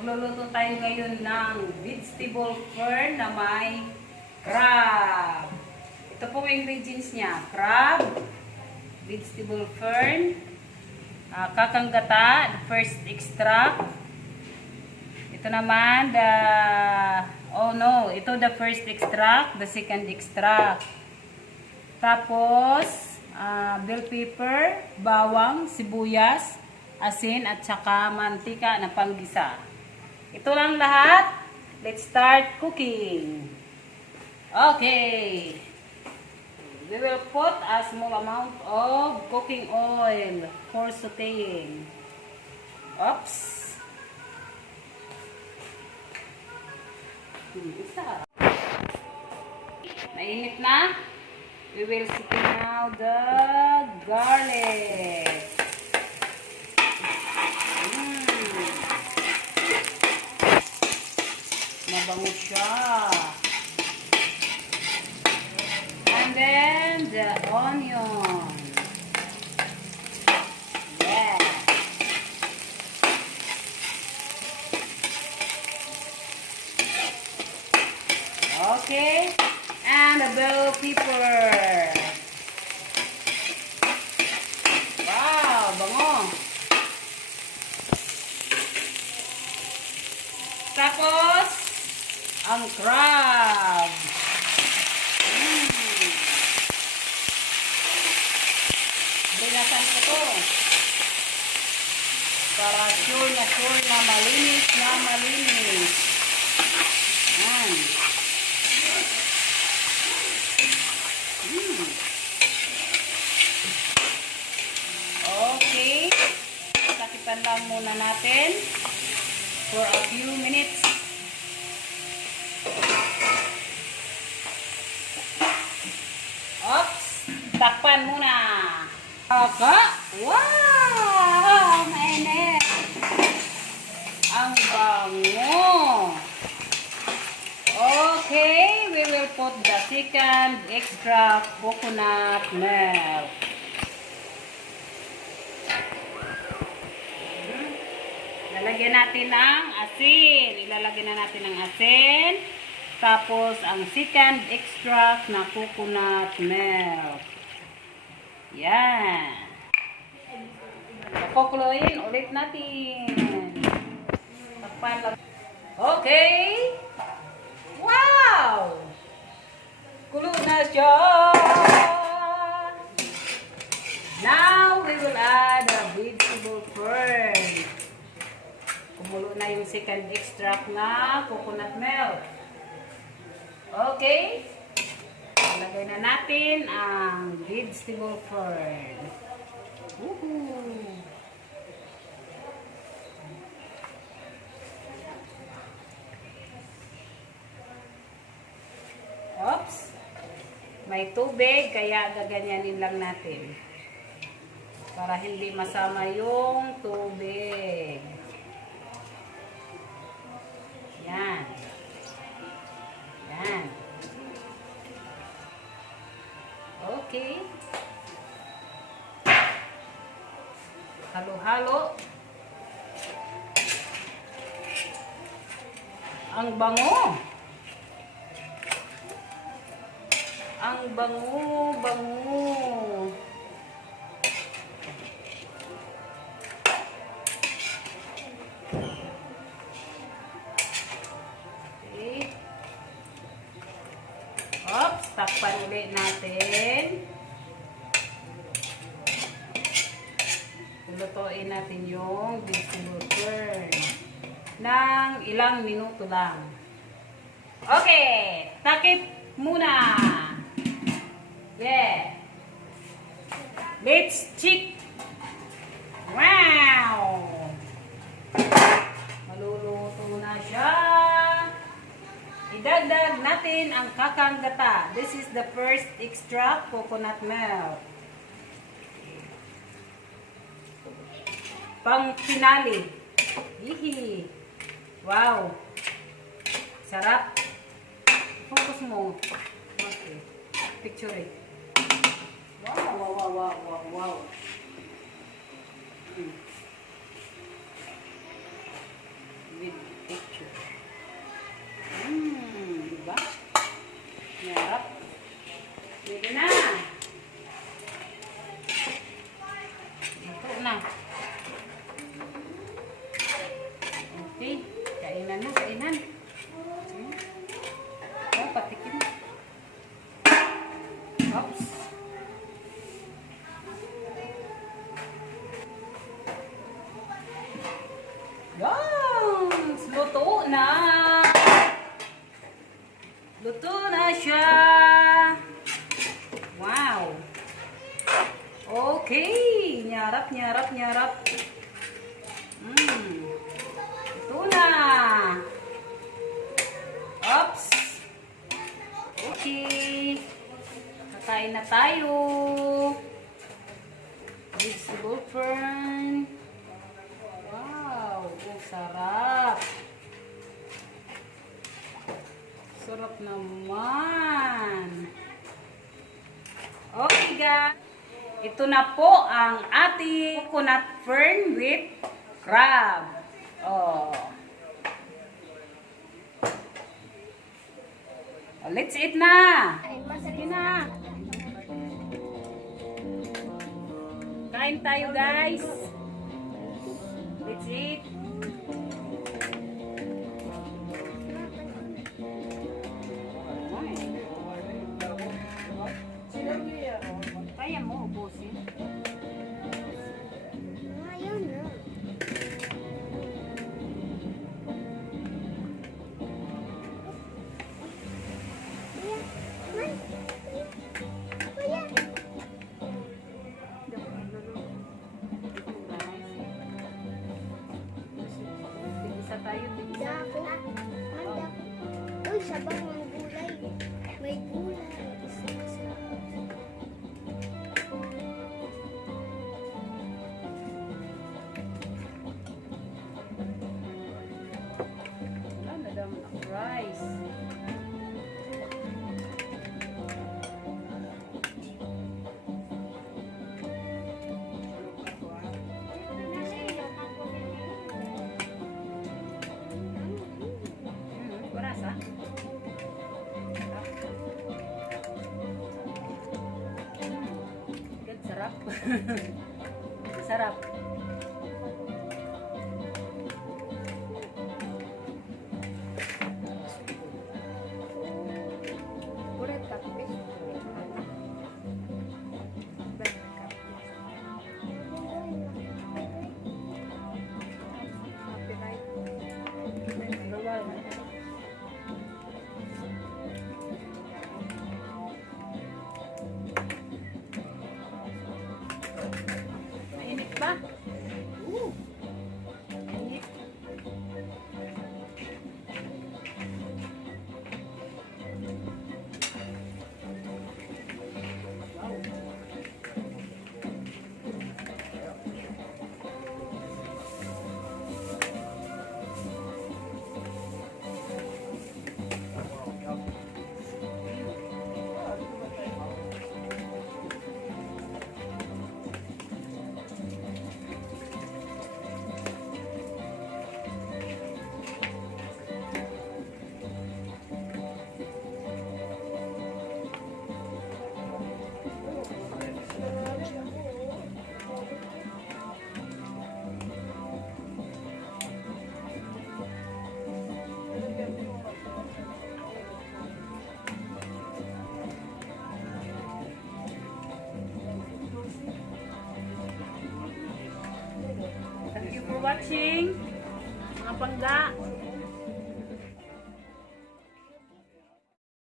Magluluto tayo ngayon ng vegetable fern na may crab. Ito po yung ingredients niya. Crab, vegetable fern, kakanggata, the first extract. Ito naman, ito the first extract, the second extract. Tapos, bell pepper, bawang, sibuyas, asin, at saka mantika na panggisa. Ito lang lahat. Let's start cooking. Okay. We will put a small amount of cooking oil for sauteing. Oops. Isa. Mainit na. We will season now the garlic. Mabango siya. And then the onion. Yeah. Okay. And the bell pepper. Wow, bango. Tapos, ang crab. Binasan ko to. Para sure na malinis na malinis. Yan. Okay. Sakitan lang muna natin for a few minutes. Oops. Takpan muna. Wow! Mainit. Ang bango. Okay. We will put the second extra coconut milk. Lalagyan natin ng asin. Ilalagyan na natin ng asin. Tapos, ang second extract na coconut milk. Yan. Pakukuluin ulit natin. Takpan lang. Okay. Wow! Kulo na siya. Now, we will add the vegetable fern. Kumulo na yung second extract na coconut milk. Okay. Ilagay na natin ang vegetable fern. Woohoo! Oops! May tubig, kaya gaganyanin lang natin. Para hindi masama yung tubig. Yan. Yan. Okay. Halo-halo. Ang bango. Ang bango. Oops, takpan ulit natin. Lutuin natin yung vegetable fern ng ilang minuto lang. Okay, takip muna. Yeah. Let's check. Wow! Maluluto na siya. Idagdag natin ang kakanggata. This is the first extract coconut milk. Pang finale. Hihi. Wow. Sarap. Focus mo. Okay. Picture it. Wow. With Han. Oh, patikin. Oops. Wow! Luto na! Luto na siya! Wow! Okay! Nyarap, nyarap, nyarap. Luto na! Oops! Okay! Kakain na tayo! Vegetable fern. Wow! Ang sarap! Sarap naman! Okay guys! Ito na po ang ating coconut fern with crab. Oh. Oh, let's eat na! Sige na! Kain tayo guys! Let's eat! Kaya mo ubusin? Ayaw na. Kuya. Tigisa tayo, tigisa. Dako. Dako. Uy, sabang ang gulay. May gulay. Isa-isa. Wala na daw ang rice. Kurasa? Good, sarap. Sarap. Urat tapis. Mainit ba? Mainit. Thank you for watching, mga pangga.